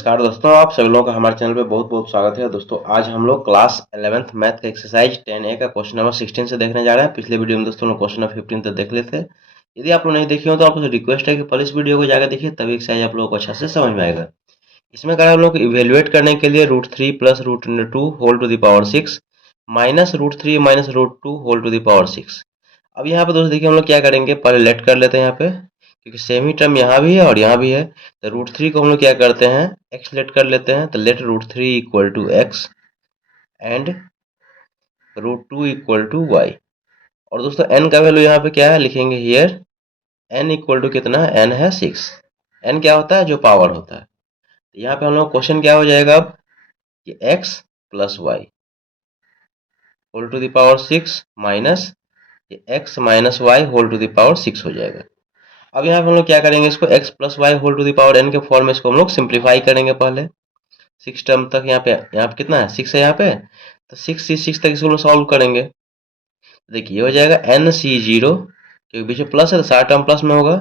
नमस्कार दोस्तों, आप सभी लोगों का हमारे चैनल पे बहुत बहुत स्वागत है। दोस्तों आज हम लोग क्लास 11th मैथ का एक्सरसाइज 10A का क्वेश्चन नंबर 16 से देखने जा रहे हैं। पिछले वीडियो में दोस्तों हम लोग क्वेश्चन नंबर 15 तक देख लेते हैं। यदि आप लोग नहीं देखे हो तो आपसे रिक्वेस्ट है कि पहले इस वीडियो को जाकर देखिए, तभी एक्सरसाइज आप लोगों को अच्छा से समझ में आएगा। इसमें कहा हम लोग इवेल्युएट करने के लिए √3 plus √2 whole to the power 6 minus √3 minus √2 whole to the power 6। अब यहाँ पे दोस्तों देखिए हम लोग क्या करेंगे, पहले लेट कर लेते हैं यहाँ पे, क्योंकि सेम ही टर्म यहाँ भी है और यहाँ भी है। तो √3 को हम लोग क्या करते हैं, एक्स लेट कर लेते हैं। तो let √3 equal to x and √2 equal to y. और दोस्तों एन का वैल्यू यहाँ पे क्या है, लिखेंगे हियर एन इक्वल टू कितना है, एन है 6। एन क्या होता है, जो पावर होता है। तो यहाँ पे हम लोग क्वेश्चन क्या हो जाएगा अब, कि x plus y whole to the power 6 minus x minus y whole to the power 6 हो जाएगा। अब यहाँ पे हम लोग क्या करेंगे, इसको x plus y whole to the power n के फॉर्म में इसको हम लोग सिंप्लीफाई करेंगे। पहले 6 टर्म तक यहाँ पे कितना है, 6 है यहाँ पे। तो 6 तक इसको हम सॉल्व करेंगे। देखिए ये हो जाएगा NC0, क्योंकि बीच में प्लस है तो सारा टर्म प्लस में होगा।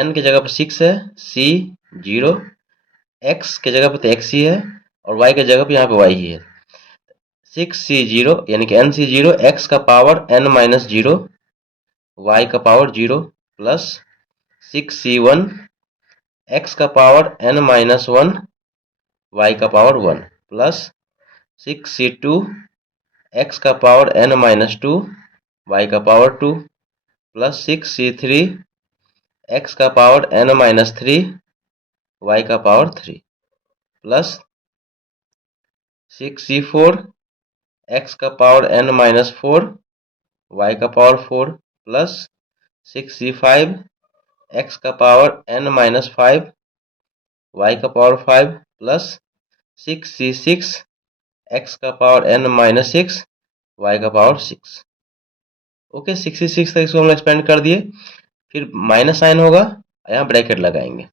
n की जगह पर 6 है, C0, x के जगह पर तो x ही है और y के जगह पर यहाँ पे y ही है। 6C0 यानी कि NC0 x का पावर n माइनस 0 y का पावर 0 प्लस 6C1 x का पावर n माइनस 1 y का पावर 1 प्लस 6C2 x का पावर n माइनस 2 y का पावर 2 प्लस 6C3 x का पावर n माइनस 3 y का पावर 3 प्लस 6C4 x का power n minus 4 y का power 4 plus 6C5 x का power n minus 5 y का power 5 plus 6C6 x का power n minus 6 y का power 6। Okay, 66 तक इसको हम एक्सपेंड कर दिए। फिर माइनस साइन होगा, यहाँ ब्रैकेट लगाएंगे।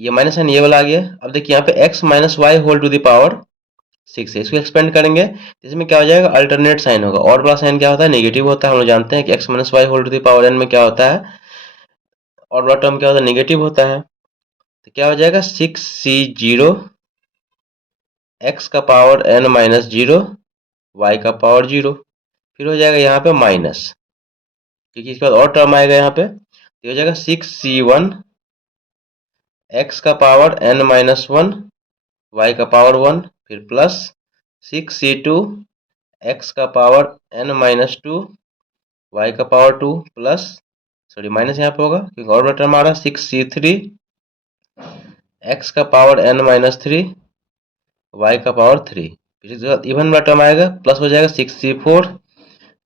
ये माइनस साइन ये वाला आ गया। अब देखिए यहाँ पे x minus y whole to the power 6 है, इसको एक्सपेंड करेंगे। इसमें क्या हो जाएगा, अल्टरनेट साइन होगा। और वाला साइन क्या होता है, नेगेटिव होता है। हम लोग जानते हैं कि x minus y whole to the power n में क्या होता है, और वाला टर्म क्या होता है, नेगेटिव होता है। तो क्या हो जाएगा, 6C0 x का पावर n माइनस 0 y का पावर 0। फिर हो जाएगा यहाँ पे माइनस, क्योंकि इसके बाद और टर्म आएगा यहाँ पे। तो हो जाएगा 6C1 x का पावर n माइनस 1 y का पावर 1, फिर प्लस 6C2 x का पावर n माइनस 2 y का पावर 2 प्लस, सॉरी माइनस यहाँ पे होगा क्योंकि और टर्म आ रहा है, 6C3 x का पावर n माइनस 3 y का पावर 3। फिर इसके बाद इवन वाला टर्म आएगा, प्लस हो जाएगा 6C4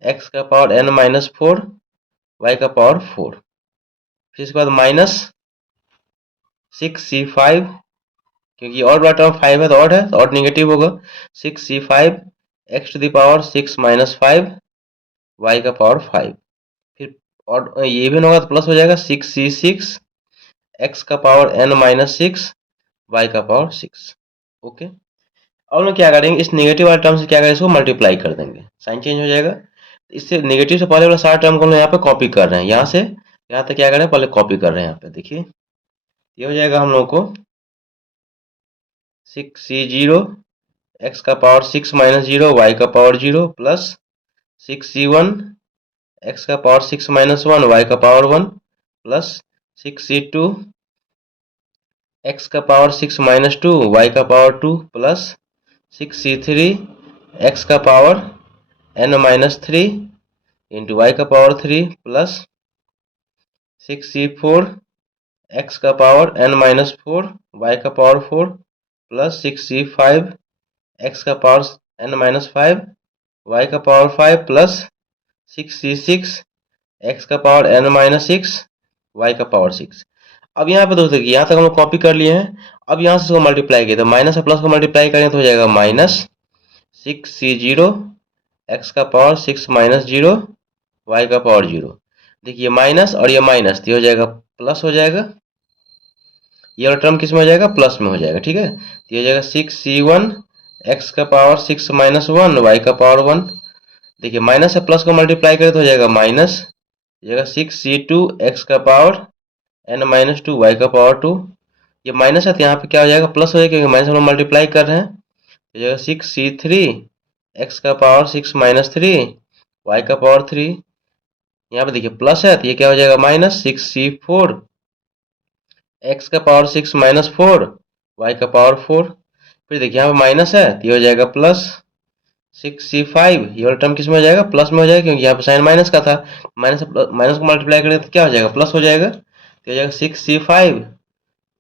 x का पावर n माइनस 4 y का पावर 4। फिर इसके बाद माइनस 6C5, क्योंकि और वाला टर्म 5 है तो ऑड है, तो ऑड नेगेटिव होगा। 6C5 x to the power 6 minus 5 y का पावर 5। फिर और ये इवन होगा तो प्लस हो जाएगा 6C6 x का पावर n माइनस 6 y का पावर 6। ओके, अब हम लोग क्या करेंगे, इस नेगेटिव वाले टर्म से क्या करेंगे, इसको मल्टीप्लाई कर देंगे, साइन चेंज हो जाएगा। इससे नेगेटिव से पहले वाला सारा टर्म को हम लोग यहाँ पे कॉपी कर रहे हैं, यहाँ से यहाँ तक क्या कर रहे हैं, पहले कॉपी कर रहे हैं। यहाँ पे देखिए ये हो जाएगा हम लोग को 6C0 x का पावर 6 माइनस 0 y का पावर 0 प्लस 6C1 x का पावर 6 माइनस 1 y का पावर 1 प्लस 6C2 x का पावर 6 माइनस 2 y का पावर 2 प्लस 6C3 x का power n minus 3 into y का पावर 3 प्लस 6C4 x का power n minus 4 y का power 4 plus 6C5 x का power n minus 5 y का power 5 plus 6C6 x का power n minus 6 y का power 6। अब यहाँ पे दोस्तों यहाँ तक हम लोग कॉपी कर लिए हैं। अब यहाँ से इसको मल्टीप्लाई किया तो माइनस और प्लस को मल्टीप्लाई करें तो हो जाएगा माइनस 6C0 x का पावर 6 माइनस 0 y का पावर 0। देखिए माइनस और ये माइनस, तो हो जाएगा प्लस हो जाएगा। ये वाला टर्म किस में हो जाएगा, प्लस में हो जाएगा। ठीक है, तो ये हो जाएगा 6C1 x का पावर 6 माइनस 1 y का पावर 1। देखिए माइनस से प्लस को मल्टीप्लाई करें तो हो जाएगा माइनस, हो जाएगा 6C2 x का पावर n माइनस 2 y का पावर 2। ये माइनस है तो यहाँ पे क्या हो जाएगा, प्लस हो जाएगा, क्योंकि माइनस हम लोग मल्टीप्लाई कर रहे हैं। तो जाएगा 6c3 एक्स का पावर 6 माइनस 3 वाई का पावर 3। यहाँ पे देखिए प्लस है तो ये क्या हो जाएगा, माइनस 6c4 एक्स का पावर 6 माइनस 4 वाई का पावर 4। फिर देखिए यहाँ पे माइनस है तो ये हो जाएगा प्लस 6c5, ये वाला टर्म किस में हो जाएगा, प्लस में हो जाएगा, क्योंकि यहाँ पे साइन माइनस का था, माइनस माइनस को मल्टीप्लाई करेंगे तो क्या हो जाएगा, प्लस हो जाएगा। तो हो जाएगा 6c5,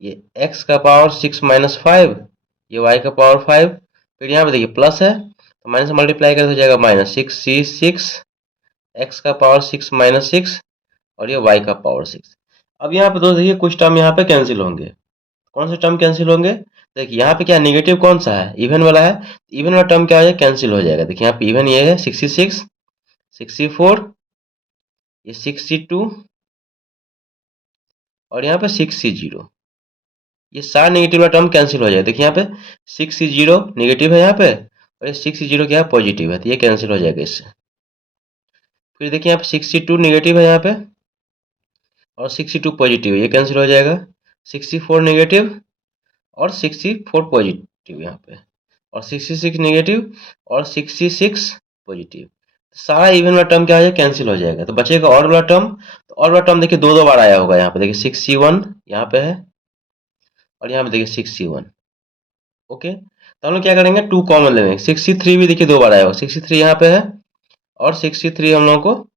ये x का पावर 6 माइनस 5, ये y का पावर 5। फिर यहाँ पे देखिए प्लस है तो माइनस से मल्टीप्लाई करें तो हो जाएगा माइनस 6c6 x का पावर 6 माइनस 6 और ये y का पावर 6। अब यहाँ पे दोस्तों देखिए कुछ टर्म यहाँ पे कैंसिल होंगे। कौन से टर्म कैंसिल होंगे, देखिए यहाँ पे क्या नेगेटिव कौन सा है, इवन वाला है, इवन वाला टर्म क्या हो जाएगा, कैंसिल हो जाएगा। देखिए यहाँ पे इवन ये है 66 64, ये 62 और यहाँ पे 6c0, ये सारा नेगेटिव वाला टर्म कैंसिल हो जाएगा। देखिए यहाँ पे 6c0 नेगेटिव है यहाँ पे और ये 6c0 क्या है, पॉजिटिव है, तो ये कैंसिल हो जाएगा इससे। फिर देखिए यहाँ पे 62 नेगेटिव है यहाँ पे और 62 पॉजिटिव है, ये कैंसिल हो जाएगा। 64 नेगेटिव और 64 पॉजिटिव यहाँ पे और 66 नेगेटिव और 66 पॉजिटिव, सारा इवन वाला टर्म क्या हो जाएगा, कैंसिल हो जाएगा। तो बचेगा और वाला टर्म। तो और वाला टर्म देखिए दो दो बार आया होगा यहाँ पे, देखिए 6c1 यहाँ पे है और यहाँ पे देखिए 6c1। ओके, तो हम लोग क्या करेंगे, 2 कॉमन लेंगे। 63 भी देखिए दो बार आया होगा, 63 यहाँ पे है और 63 हम लोगों को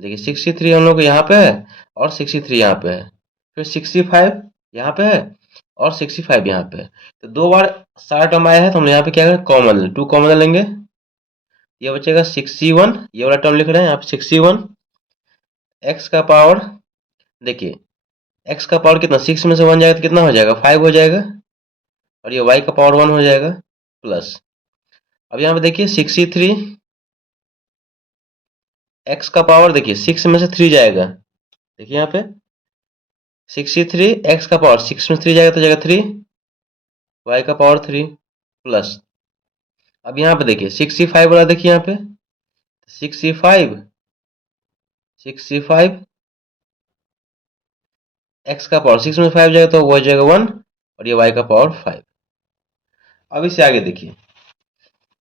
देखिए 63 हम लोग को यहाँ पे है और 63 यहाँ पे है। फिर 65 यहाँ पे है और 65 यहाँ पे है। तो दो बार सारा टर्म आया है तो हम यहाँ पे क्या करें, कॉमन ले, 2 कॉमन लेंगे, ये बचेगा 61, ये वाला टर्म लिख रहे हैं यहाँ पे 61 एक्स का पावर, देखिए एक्स का पावर कितना, 6 में से 1 जाएगा तो कितना हो जाएगा, 5 हो जाएगा और ये वाई का पावर 1 हो जाएगा प्लस। अब यहाँ पे देखिए 63 एक्स का पावर, देखिए 6 में से 3 जाएगा, देखिए यहाँ पे 63 एक्स का पावर 6 में 3 जाएगा तो जाएगा 3 वाई का पावर 3 प्लस। अब यहाँ पे देखिए 65 वाला, देखिए यहाँ पे 65 एक्स का पावर 6 में 5 जाएगा तो वो हो जाएगा 1 और ये वाई का पावर 5। अब इससे आगे देखिए,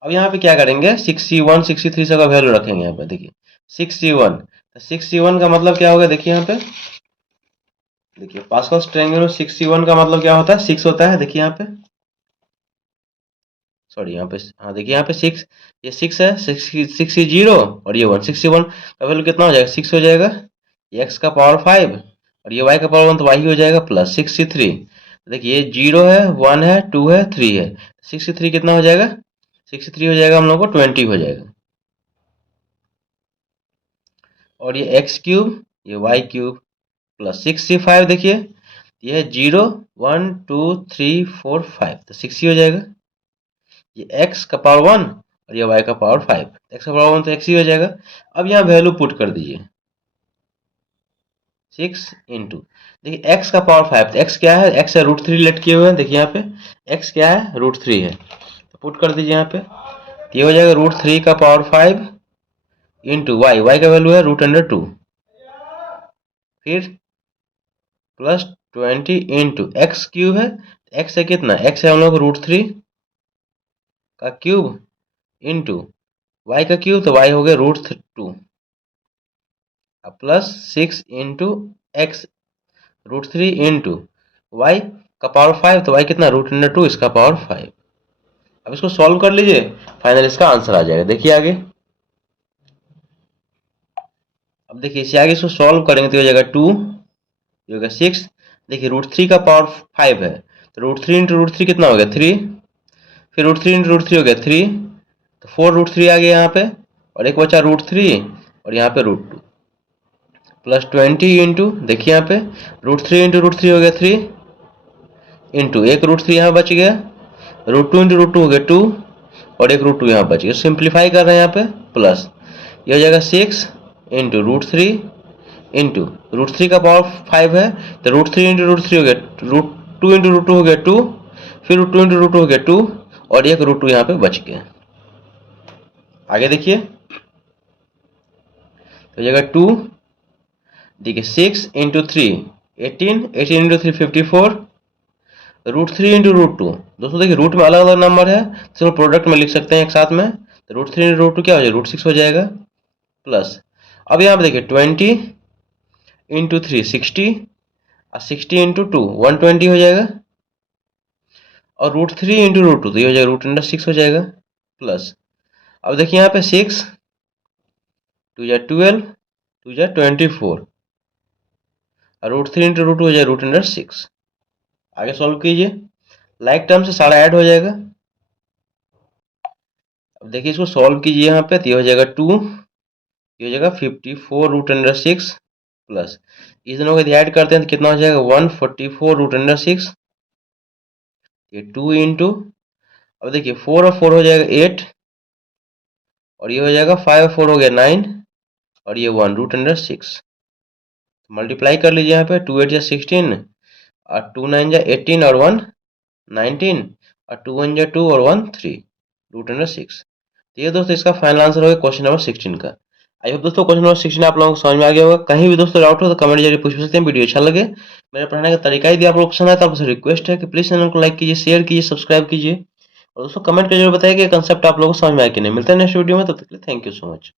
अब यहाँ पे क्या करेंगे, 61 63 का वैल्यू रखेंगे यहाँ पे। देखिए 61, तो 61 का मतलब क्या होगा, देखिए यहाँ पे, देखिए पास्कल्स ट्रायंगल में 61 का मतलब क्या होता है, 6 होता है। देखिए यहाँ पे, सॉरी यहाँ पे, हाँ देखिए यहाँ पे 6, ये 6 है, 60 और ये 1, 61 का वैल्यू कितना हो जाएगा, 6 हो जाएगा। ये एक्स का पावर 5 और ये वाई का पावर 1 तो वाई हो जाएगा प्लस 63। देखिए ये 0 है, 1 है, 2 है, 3 है, 63 कितना हो जाएगा, 63 हो जाएगा हम लोग को 20 हो जाएगा। और ये एक्स क्यूब, ये वाई क्यूब प्लस 65, देखिए ये है 0 1 2 3 4 5 तो 60 हो जाएगा। ये x का पावर 1 और ये y का पावर 5, x का पावर 1 तो x ही हो जाएगा। अब यहाँ वैल्यू पुट कर दीजिए 6 इंटू, देखिए x का पावर 5, तो x क्या है, x है √3 लेट किए हुए हैं। देखिए यहाँ पे x क्या है, √3 है, तो पुट कर दीजिए यहाँ पे, तो ये हो जाएगा √3 का पावर 5 इंटू y का वैल्यू है √2, फिर प्लस 20 इंटू एक्स क्यूब है, x है कितना, x है हम लोग √3 का क्यूब इंटू y का क्यूब, तो y हो गया √2 plus 6 into x √3 into y का पावर 5, तो y कितना √2 इसका पावर 5। अब इसको सॉल्व कर लीजिए, फाइनल इसका आंसर आ जाएगा। देखिए आगे, अब देखिए इसे आगे इसको सॉल्व करेंगे तो हो जाएगा 2, ये हो गया 6, देखिए √3 का पावर 5 है तो √3 इंटू √3 कितना हो गया 3, फिर √3 इंटू √3 हो गया 3, तो 4 √3 आ गया यहाँ पे और एक बचा √3 और यहाँ पे √2 प्लस 20 इंटू, देखिए यहाँ पे √3 इंटू √3 हो गया 3 इंटू एक √3 यहाँ बच गया, √2 इंटू √2 हो गया 2 और एक √2 यहाँ बच गया। सिंप्लीफाई कर रहे हैं यहाँ पे प्लस, ये हो जाएगा 6 इंटू √3 इंटू √3 का पावर 5 है तो √3 इंटू √3 हो गया √2 इंटू √2 हो गया 2, फिर √2 इंटू √2 हो गया 2 और एक √2 यहाँ पे बच गया। आगे देखिए, तो हो जाएगा 2, देखिए 6 इंटू 3 18 इंटू 3 54, √3 इंटू √2। दोस्तों देखिए रूट में अलग अलग नंबर है, तो प्रोडक्ट में लिख सकते हैं एक साथ में। तो √3 इंटू √2 क्या हो जाएगा, √6 हो जाएगा। प्लस अब यहाँ पे देखिए 20 इंटू 3 60, और 60 इंटू 2 120 हो जाएगा, और √3 इंटू √2 तो ये हो जाएगा √6 हो जाएगा। प्लस अब देखिए यहाँ पे 6 2 या 12 2 या 24, और √3 इंटू √2 हो जाएगा √6। आगे सॉल्व कीजिए, लाइक टर्म से सारा ऐड हो जाएगा। अब देखिए इसको सॉल्व कीजिए यहाँ पे, तो ये हो जाएगा 2, ये हो जाएगा 54 √6 प्लस इस दोनों को यदि ऐड करते हैं तो कितना हो जाएगा 144 √6। ये 2 इंटू, अब देखिए 4 और 4 हो जाएगा 8, और ये हो जाएगा 5 और 4 हो गया 9, और ये 1 √6। मल्टीप्लाई कर लीजिए यहाँ पे, 2 8 या 16, और 2 9 या 18, और 1 19, और 2 1 या 2, और 1 3 √6। तो ये दोस्तों इसका फाइनल आंसर होगा क्वेश्चन नंबर 16 का। आई होप दोस्तों क्वेश्चन नंबर 16 आप लोगों को समझ में आ गया होगा। कहीं भी दोस्तों डाउट हो तो कमेंट जरिए पूछ सकते हैं। वीडियो अच्छा लगे, मेरे पढ़ाने का तरीका यदि आप लोग पसंद आए तो आपसे रिक्वेस्ट है कि प्लीज चैनल को लाइक कीजिए, शेयर कीजिए, सब्सक्राइब कीजिए, और दोस्तों कमेंट कर जरूर बताइए कि कंसेप्ट आप लोगों को समझ में आया कि नहीं। मिलते हैं नेक्स्ट वीडियो में, तब तक के लिए थैंक यू सो मच।